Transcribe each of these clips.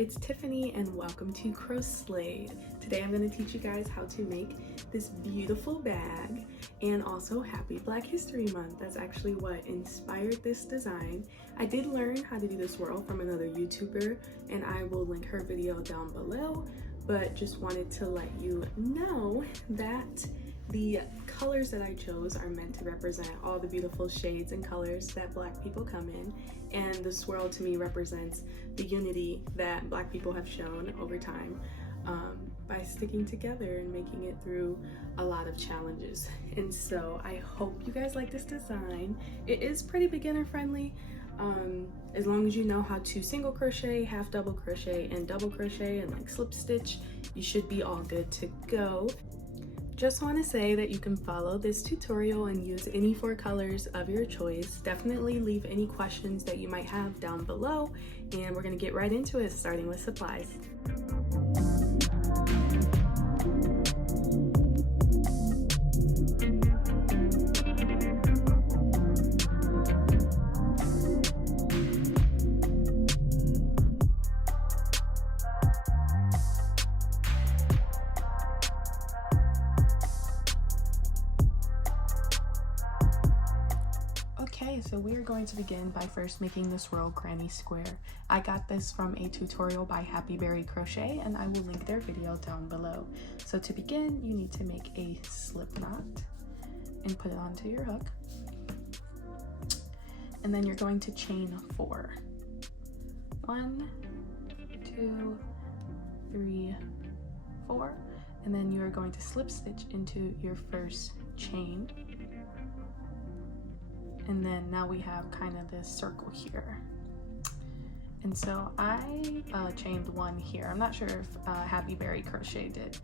it's Tiffany and welcome to Croslayed. Today I'm going to teach you guys how to make this beautiful bag, and also happy Black History Month. That's actually what inspired this design. I did learn how to do the swirl from another YouTuber and I will link her video down below, but just wanted to let you know that the colors that I chose are meant to represent all the beautiful shades and colors that Black people come in, and the swirl to me represents the unity that Black people have shown over time by sticking together and making it through a lot of challenges. And so I hope you guys like this design. It is pretty beginner friendly. As long as you know how to single crochet, half double crochet, and double crochet, and like slip stitch, you should be all good to go. Just want to say that you can follow this tutorial and use any 4 colors of your choice. Definitely leave any questions that you might have down below, and we're going to get right into it, starting with supplies. Okay, so we are going to begin by first making the swirl granny square. I got this from a tutorial by Happy Berry Crochet, and I will link their video down below. So to begin, you need to make a slip knot and put it onto your hook. And then you're going to chain 4. 1, 2, 3, 4. And then you are going to slip stitch into your first chain. And then now we have kind of this circle here. And so I chained 1 here. I'm not sure if Happy Berry Crochet did.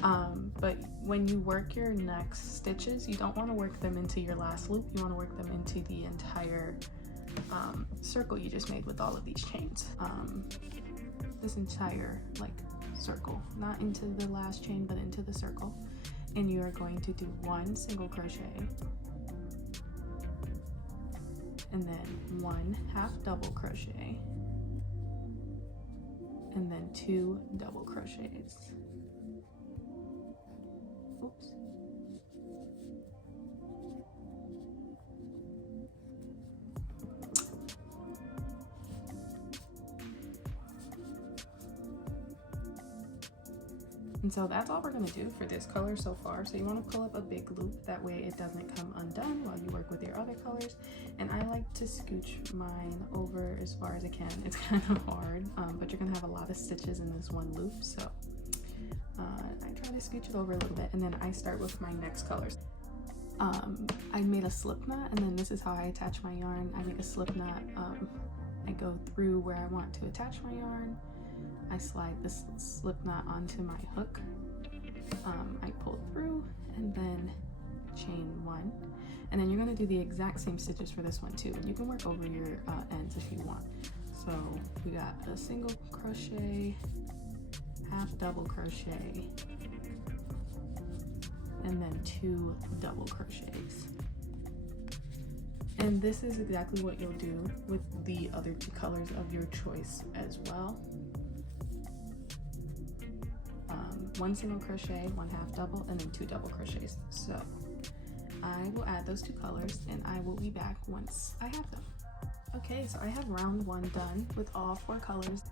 But when you work your next stitches, you don't want to work them into your last loop. You want to work them into the entire circle you just made with all of these chains. This entire like circle, not into the last chain, but into the circle. And you are going to do 1 single crochet, and then 1 half double crochet, and then 2 double crochets. Oops. And so that's all we're going to do for this color so far. So you want to pull up a big loop, that way it doesn't come undone while you work with your other colors. And I like to scooch mine over as far as I can. It's kind of hard, but you're going to have a lot of stitches in this one loop. So I try to scooch it over a little bit, and then I start with my next colors. I made a slip knot, and then this is how I attach my yarn. I make a slip knot. I go through where I want to attach my yarn. I slide this slip knot onto my hook. I pull through and then chain 1. And then you're going to do the exact same stitches for this one too. And you can work over your ends if you want. So we got a single crochet, half double crochet, and then 2 double crochets. And this is exactly what you'll do with the other 2 colors of your choice as well. 1 single crochet, 1 half double, and then 2 double crochets. So I will add those 2 colors and I will be back once I have them. Okay, so I have round 1 done with all 4 colors.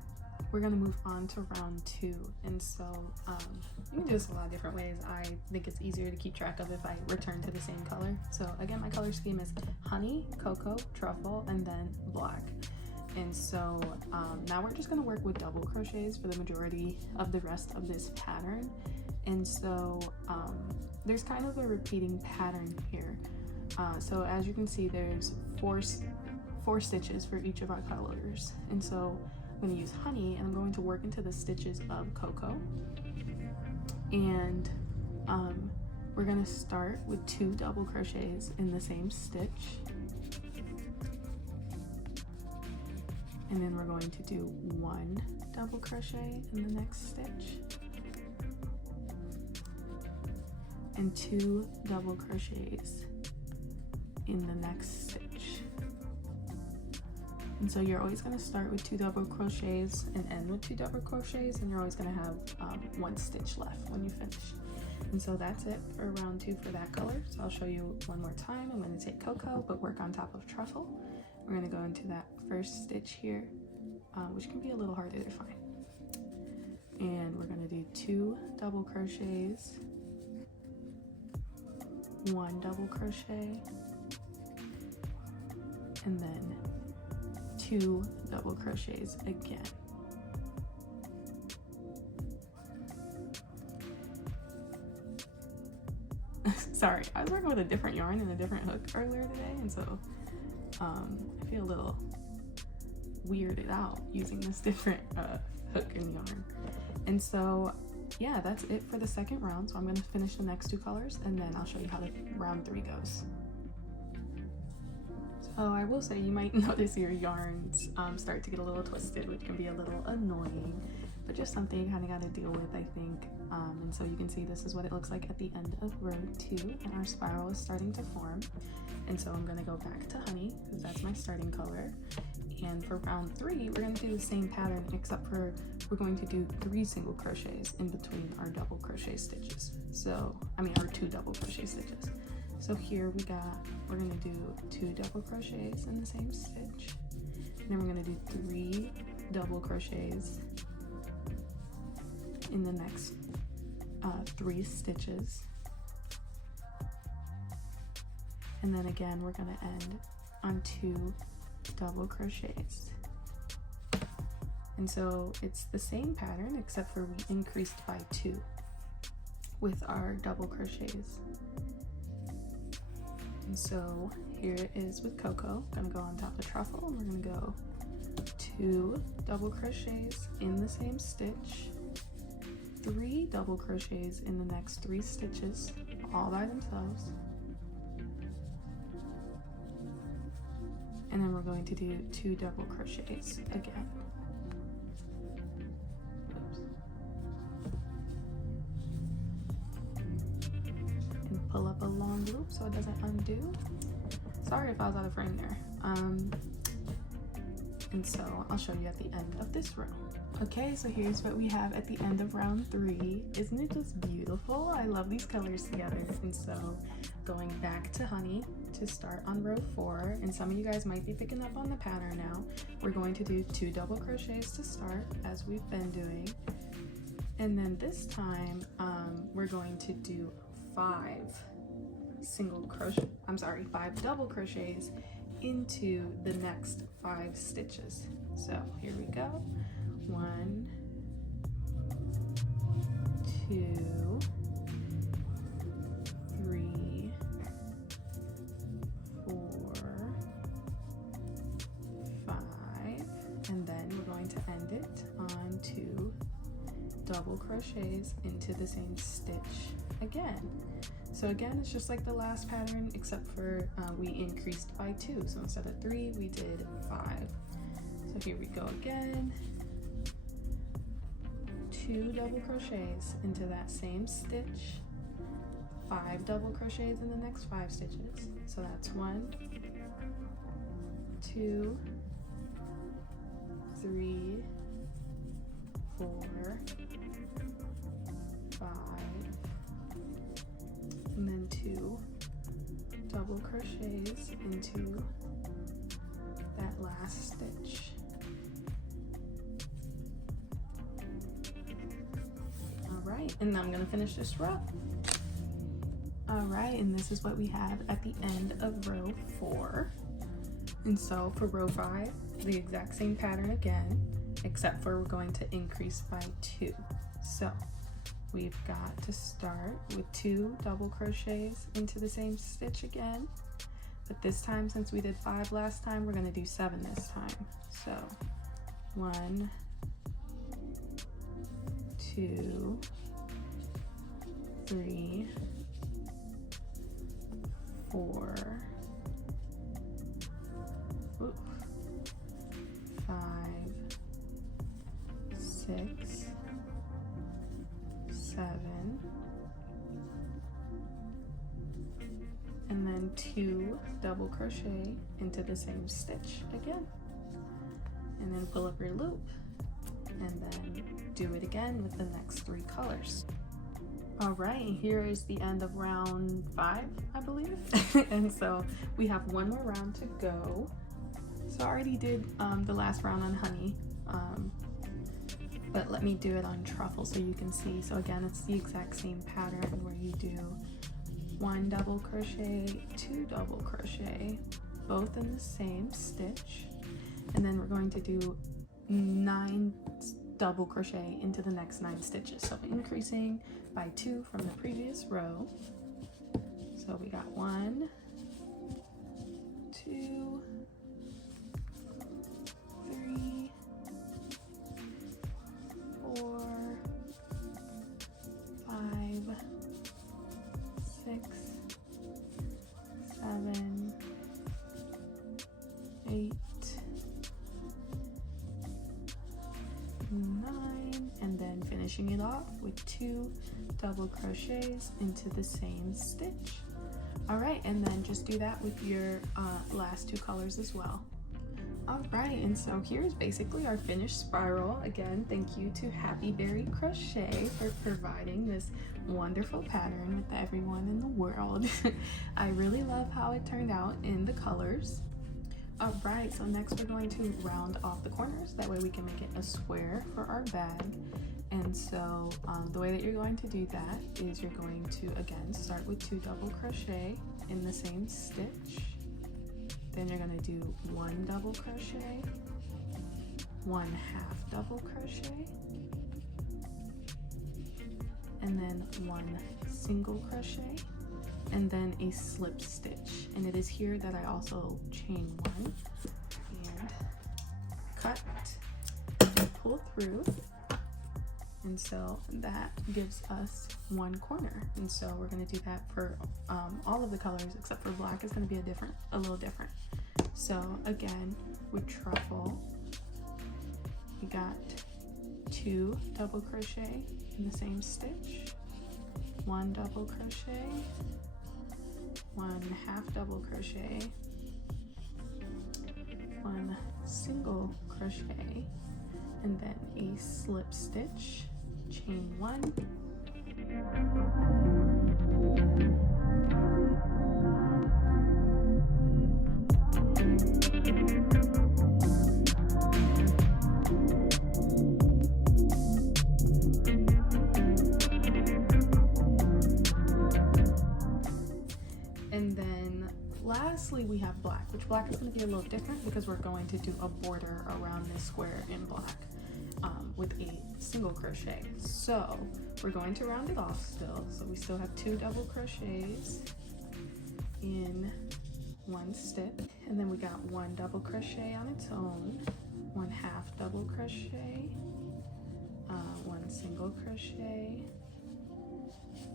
We're gonna move on to round 2. And so you can do this a lot of different ways. I think it's easier to keep track of if I return to the same color. So again, my color scheme is honey, cocoa, truffle, and then black. And so now we're just going to work with double crochets for the majority of the rest of this pattern. And so there's kind of a repeating pattern here. So as you can see, there's four stitches for each of our colors. And so I'm going to use honey, and I'm going to work into the stitches of cocoa. And we're going to start with 2 double crochets in the same stitch. And then we're going to do 1 double crochet in the next stitch, and 2 double crochets in the next stitch. And so you're always going to start with 2 double crochets and end with 2 double crochets, and you're always going to have 1 stitch left when you finish. And so that's it for round 2 for that color. So I'll show you one more time. I'm going to take cocoa but work on top of truffle. We're going to go into that first stitch here, which can be a little harder to find. And we're going to do 2 double crochets, 1 double crochet, and then 2 double crochets again. Sorry, I was working with a different yarn and a different hook earlier today, and so I feel a little weirded out using this different hook and yarn. And so yeah, that's it for the second round. So I'm going to finish the next 2 colors, and then I'll show you how the round 3 goes. So I will say you might notice your yarns start to get a little twisted, which can be a little annoying, but just something you kind of got to deal with, I think. And so you can see this is what it looks like at the end of row 2, and our spiral is starting to form. And so I'm going to go back to honey because that's my starting color. And for round 3, we're going to do the same pattern, except for we're going to do 3 single crochets in between our double crochet stitches. So, our 2 double crochet stitches. So here we're going to do 2 double crochets in the same stitch. And then we're going to do 3 double crochets in the next 3 stitches. And then again, we're going to end on 2 double crochets. And so it's the same pattern, except for we increased by 2 with our double crochets. And so here it is with cocoa. I'm gonna go on top of truffle, and we're gonna go 2 double crochets in the same stitch, 3 double crochets in the next 3 stitches, all by themselves. And then we're going to do 2 double crochets again. Oops. And pull up a long loop so it doesn't undo. Sorry if I was out of frame there. And so I'll show you at the end of this row. Okay, so here's what we have at the end of round 3. Isn't it just beautiful? I love these colors together. And so going back to honey to start on row 4, and some of you guys might be picking up on the pattern now. We're going to do 2 double crochets to start, as we've been doing. And then this time, we're going to do 5 double crochets into the next 5 stitches. So here we go. 1, 2, 3, 4, 5, and then we're going to end it on 2 double crochets into the same stitch again. So again, it's just like the last pattern, except for we increased by 2. So instead of 3, we did 5. So here we go again. 2 double crochets into that same stitch, 5 double crochets in the next 5 stitches. So that's 1, 2, 3, 4, 5, and then 2 double crochets into that last stitch. Alright, and now I'm going to finish this row. Alright, and this is what we have at the end of row 4. And so for row 5, the exact same pattern again, except for we're going to increase by 2. So we've got to start with 2 double crochets into the same stitch again. But this time, since we did 5 last time, we're going to do 7 this time. So 1, 2, 3, 4, 5, 6, 7, and then 2 double crochet into the same stitch again. and then pull up your loop, and then do it again with the next 3 colors. All right, here is the end of round 5, I believe. And so we have 1 more round to go. So I already did the last round on honey, but let me do it on truffle so you can see. So again, it's the exact same pattern where you do 1 double crochet, 2 double crochet, both in the same stitch, and then we're going to do 9 double crochet into the next 9 stitches, so increasing by 2 from the previous row. So we got 1, 2, 3, 4, 5, 6, 7, 8, 9, and then finishing it off with 2 double crochets into the same stitch. All right, and then just do that with your last 2 colors as well. All right, and so here's basically our finished spiral. Again, thank you to Happy Berry Crochet for providing this wonderful pattern with everyone in the world. I really love how it turned out in the colors. All right, so next we're going to round off the corners. That way we can make it a square for our bag. And so the way that you're going to do that is you're going to, again, start with 2 double crochet in the same stitch. Then you're going to do 1 double crochet, 1 half double crochet, and then 1 single crochet, and then a slip stitch. And it is here that I also chain 1 and cut and pull through. And so that gives us 1 corner. And so we're going to do that for all of the colors except for black is going to be a little different. So again, with truffle, we got 2 double crochet in the same stitch, 1 double crochet, 1 half double crochet, 1 single crochet, and then a slip stitch, chain 1, and then lastly we have black, which black is going to be a little different because we're going to do a border around this square in black with a single crochet. So we're going to round it off still. So we still have 2 double crochets in 1 stitch, and then we got 1 double crochet on its own, 1 half double crochet, 1 single crochet,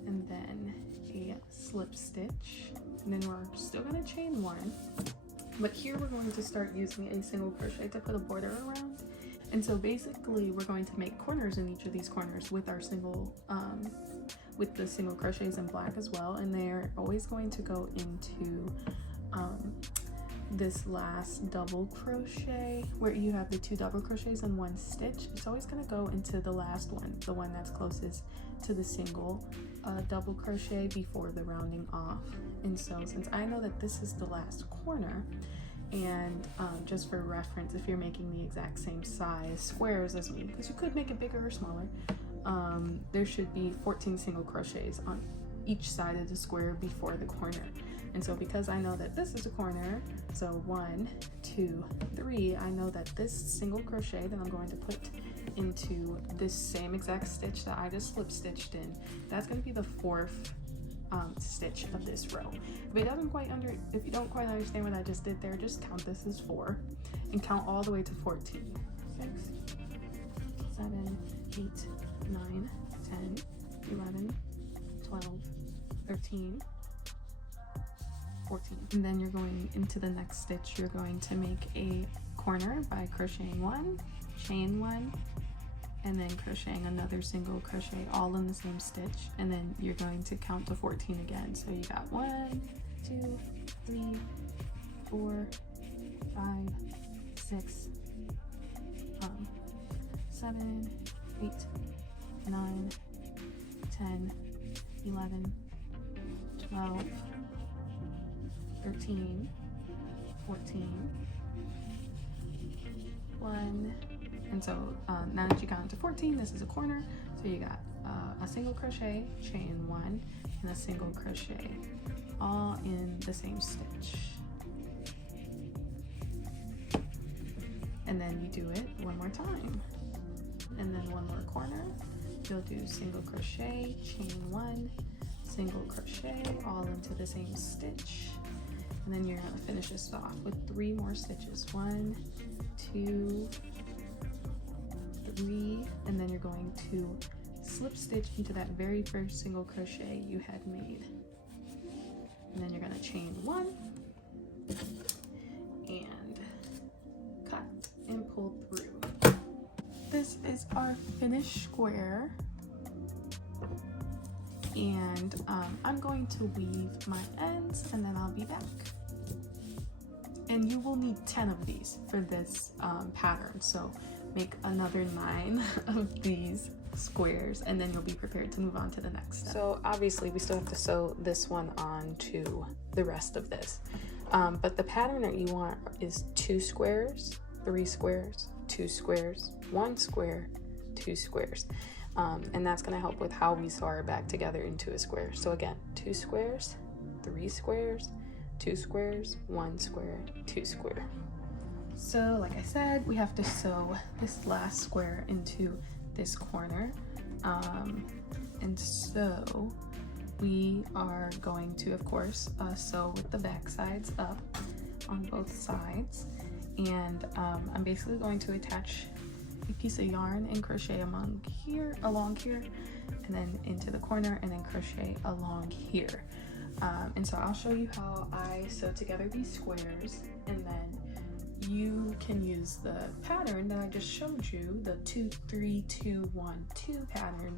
and then a slip stitch, and then we're still going to chain 1, but here we're going to start using a single crochet to put a border around. And so basically we're going to make corners in each of these corners with our with the single crochets in black as well, and they're always going to go into this last double crochet where you have the 2 double crochets in 1 stitch. It's always going to go into the last one, the one that's closest to the single double crochet before the rounding off. And so since I know that this is the last corner, and just for reference, if you're making the exact same size squares as me, because you could make it bigger or smaller, there should be 14 single crochets on each side of the square before the corner. And so because I know that this is a corner, so 1, 2, 3, I know that this single crochet that I'm going to put into this same exact stitch that I just slip stitched in, that's going to be the 4th stitch of this row. If you don't quite understand what I just did there, just count this as 4 and count all the way to 14. 6, 7, 8, 9, 10, 11, 12, 13, 14. And then you're going into the next stitch, you're going to make a corner by crocheting 1, chain 1, and then crocheting another single crochet all in the same stitch, and then you're going to count to 14 again. So you got 1, 2, 3, 4, 5, 6, 7, 8, 9, 10, 11, 12, 13, 14, 1, and so now that you got into 14, this is a corner, so you got a single crochet, chain 1, and a single crochet, all in the same stitch. And then you do it one more time, and then one more corner, you'll do single crochet, chain 1, single crochet, all into the same stitch. And then you're going to finish this off with 3 more stitches. 1, 2, 3, and then you're going to slip stitch into that very first single crochet you had made. And then you're going to chain 1 and cut and pull through. This is our finished square. And I'm going to weave my ends and then I'll be back. And you will need 10 of these for this pattern, so make another 9 of these squares and then you'll be prepared to move on to the next step. So obviously we still have to sew this one on to the rest of this, but the pattern that you want is 2 squares, 3 squares, 2 squares, 1 square, 2 squares. And that's going to help with how we sew our bag together into a square. So again, 2 squares, 3 squares, 2 squares, 1 square, 2 square. So like I said, we have to sew this last square into this corner. And so we are going to, of course, sew with the back sides up on both sides. And I'm basically going to attach a piece of yarn and crochet along here, and then into the corner, and then crochet along here. And so I'll show you how I sew together these squares, and then you can use the pattern that I just showed you, the 2, 3, 2, 1, 2 pattern,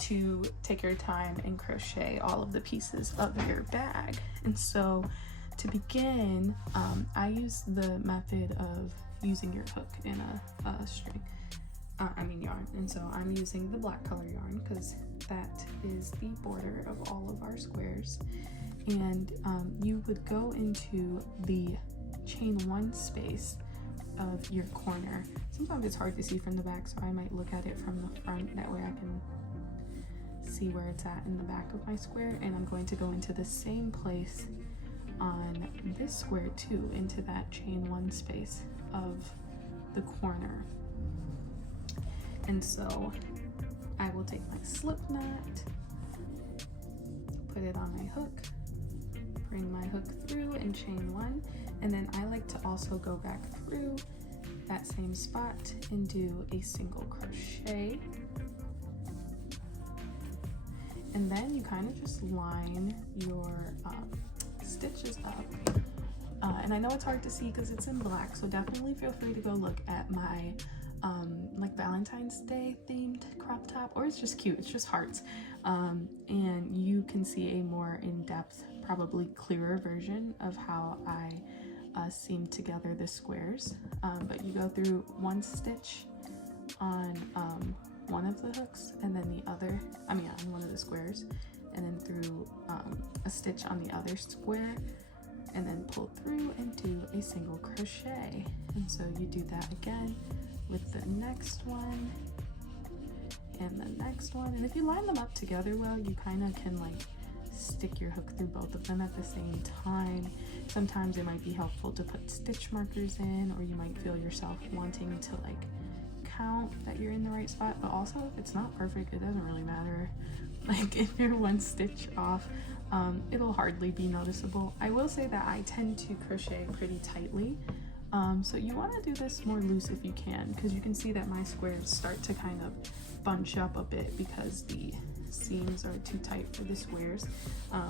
to take your time and crochet all of the pieces of your bag. And so to begin, I use the method of using your hook in a string, yarn. And so I'm using the black color yarn because that is the border of all of our squares. And you would go into the chain 1 space of your corner. Sometimes it's hard to see from the back, so I might look at it from the front, that way I can see where it's at in the back of my square. And I'm going to go into the same place on this square too, into that chain 1 space of the corner. And so I will take my slip knot, put it on my hook, bring my hook through and chain 1, and then I like to also go back through that same spot and do a single crochet. And then you kind of just line your stitches up. And I know it's hard to see because it's in black, so definitely feel free to go look at my like Valentine's Day themed crop top, or it's just cute, it's just hearts, and you can see a more in-depth, probably clearer version of how I seam together the squares. But you go through 1 stitch on one of the hooks, and then the other, on one of the squares, and then through a stitch on the other square, and then pull through and do a single crochet. And so you do that again with the next one and the next one. And if you line them up together well, you kind of can like stick your hook through both of them at the same time. Sometimes it might be helpful to put stitch markers in, or you might feel yourself wanting to like count that you're in the right spot. But also, if it's not perfect, it doesn't really matter. Like if you're 1 stitch off, it'll hardly be noticeable. I will say that I tend to crochet pretty tightly, so you want to do this more loose if you can, because you can see that my squares start to kind of bunch up a bit because the seams are too tight for the squares,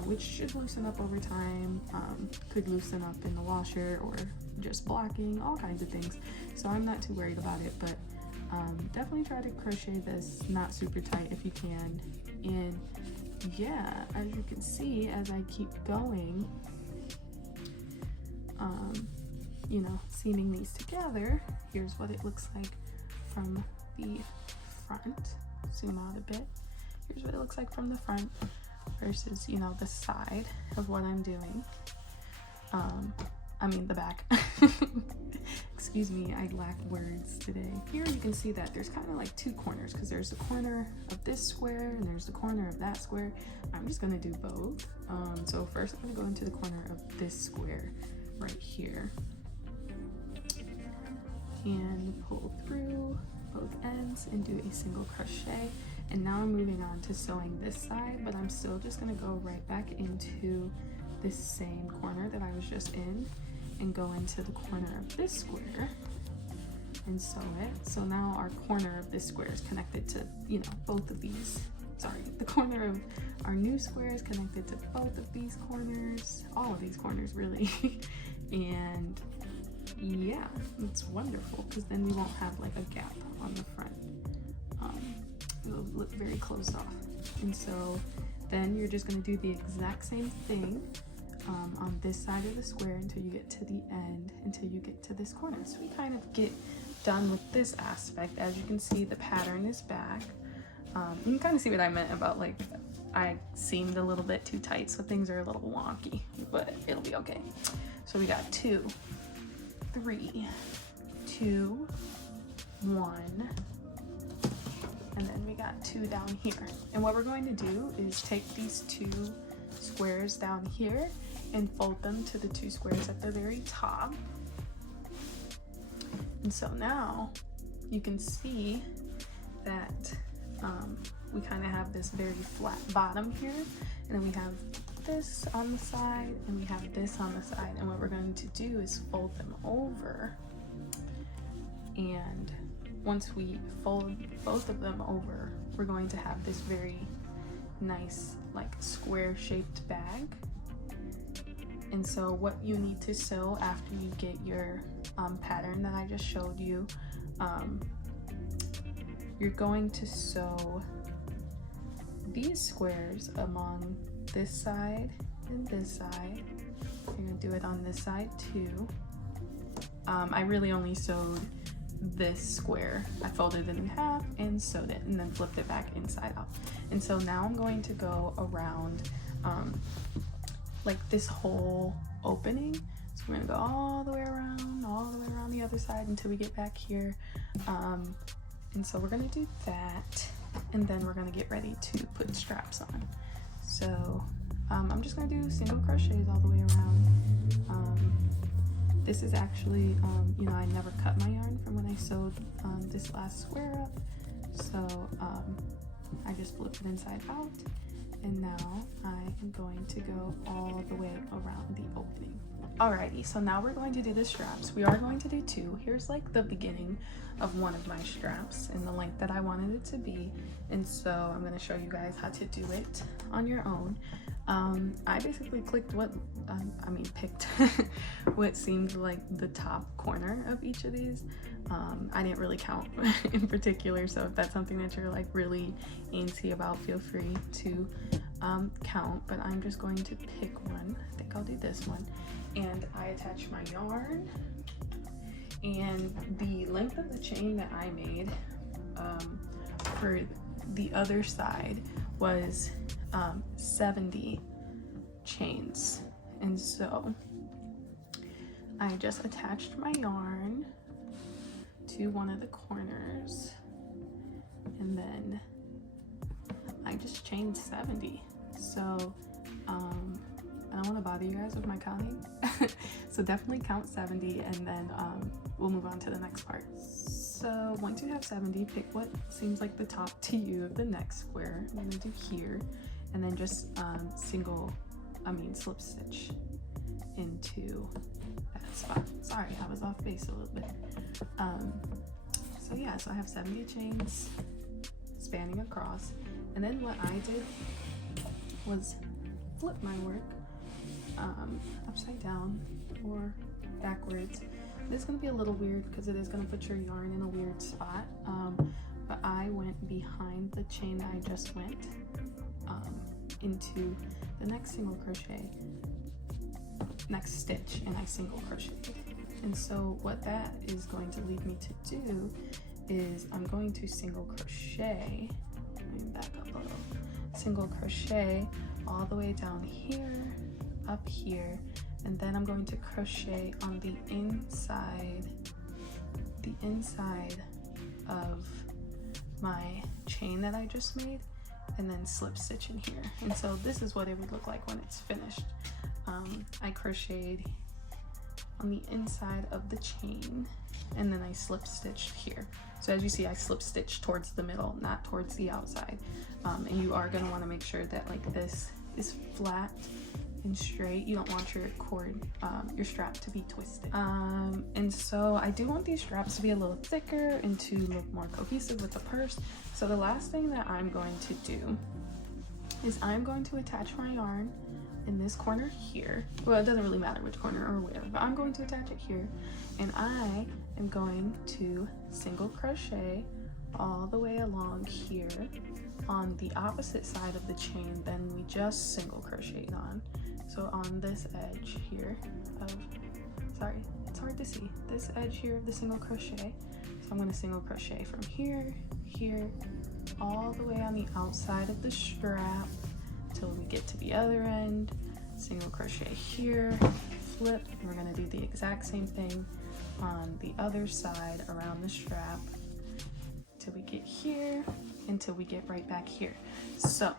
which should loosen up over time, could loosen up in the washer or just blocking, all kinds of things. So I'm not too worried about it, but definitely try to crochet this not super tight if you can. And yeah, as you can see, as I keep going, you know, seaming these together, here's what it looks like from the front. Zoom out a bit. Here's what it looks like from the front versus, you know, the side of what I'm doing. I mean the back. Excuse me, I lack words today. Here you can see that there's kind of like two corners, because there's the corner of this square and there's the corner of that square. I'm just gonna do both. So first I'm gonna go into the corner of this square right here and pull through both ends and do a single crochet. And now I'm moving on to sewing this side, but I'm still just gonna go right back into this same corner that I was just in and go into the corner of this square and sew it. So now our corner of this square is connected to, you know, both of these. Sorry, the corner of our new square is connected to both of these corners, all of these corners really. And yeah, it's wonderful, because then we won't have like a gap on the front. It'll look very closed off. And so then you're just going to do the exact same thing on this side of the square until you get to the end, until you get to this corner. So we kind of get done with this aspect. As you can see, the pattern is back. You can kind of see what I meant about, like, I seamed a little bit too tight, so things are a little wonky, but it'll be okay. So we got 2, 3, 2, 1, and then we got 2 down here. And what we're going to do is take these 2 squares down here and fold them to the 2 squares at the very top. And so now you can see that we kind of have this very flat bottom here, and then we have this on the side and we have this on the side. And what we're going to do is fold them over, and once we fold both of them over, we're going to have this very nice, like, square shaped bag. And so what you need to sew after you get your pattern that I just showed you, you're going to sew these squares along this side and this side. You're gonna do it on this side too. I really only sewed this square. I folded it in half and sewed it and then flipped it back inside out. And so now I'm going to go around like this whole opening. So we're gonna go all the way around the other side until we get back here. And so we're gonna do that, and then we're gonna get ready to put straps on. So I'm just gonna do single crochets all the way around. This is actually, you know, I never cut my yarn from when I sewed this last square up. So I just flipped it inside out, and now I am going to go all the way around the opening. Alrighty, so now we're going to do the straps. We are going to do 2. Here's like the beginning of one of my straps and the length that I wanted it to be. And so I'm going to show you guys how to do it on your own. I basically clicked picked what seemed like the top corner of each of these. I didn't really count in particular, so if that's something that you're like really antsy about, feel free to count, but I'm just going to pick one. I think I'll do this one. And I attach my yarn, and the length of the chain that I made for the other side was 70 chains. And so I just attached my yarn to one of the corners, and then I just chained 70. So I don't want to bother you guys with my counting. So definitely count 70, and then we'll move on to the next part. So once you have 70, pick what seems like the top to you of the next square. I'm going to do here, and then just slip stitch into that spot. Sorry, I was off base a little bit. So yeah, so I have 70 chains spanning across, and then what I did was flip my work upside down or backwards. This is going to be a little weird because it is going to put your yarn in a weird spot, but I went behind the chain that I just went into the next single crochet, next stitch, and I single crocheted. And so what that is going to lead me to do is I'm going to single crochet, let me back up a little, single crochet all the way down here, up here, and then I'm going to crochet on the inside of my chain that I just made, and then slip stitch in here. And so this is what it would look like when it's finished. I crocheted on the inside of the chain, and then I slip stitched here. So as you see, I slip stitched towards the middle, not towards the outside. And you are gonna wanna make sure that like this is flat and straight. You don't want your cord, your strap to be twisted. And so I do want these straps to be a little thicker and to look more cohesive with the purse. So the last thing that I'm going to do is I'm going to attach my yarn in this corner here. Well, it doesn't really matter which corner or where, but I'm going to attach it here, and I am going to single crochet all the way along here on the opposite side of the chain than we just single crocheted on. So on this edge here of, sorry, it's hard to see, this edge here of the single crochet. So I'm going to single crochet from here, here, all the way on the outside of the strap till we get to the other end, single crochet here, flip, and we're going to do the exact same thing on the other side around the strap till we get here, until we get right back here. So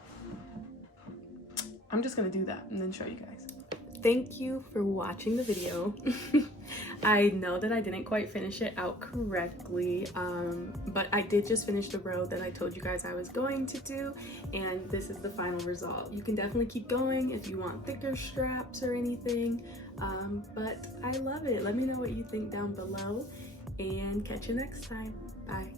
I'm just going to do that and then show you guys. Thank you for watching the video. I know that I didn't quite finish it out correctly, but I did just finish the row that I told you guys I was going to do, and this is the final result. You can definitely keep going if you want thicker straps or anything, but I love it. Let me know what you think down below, and catch you next time. Bye.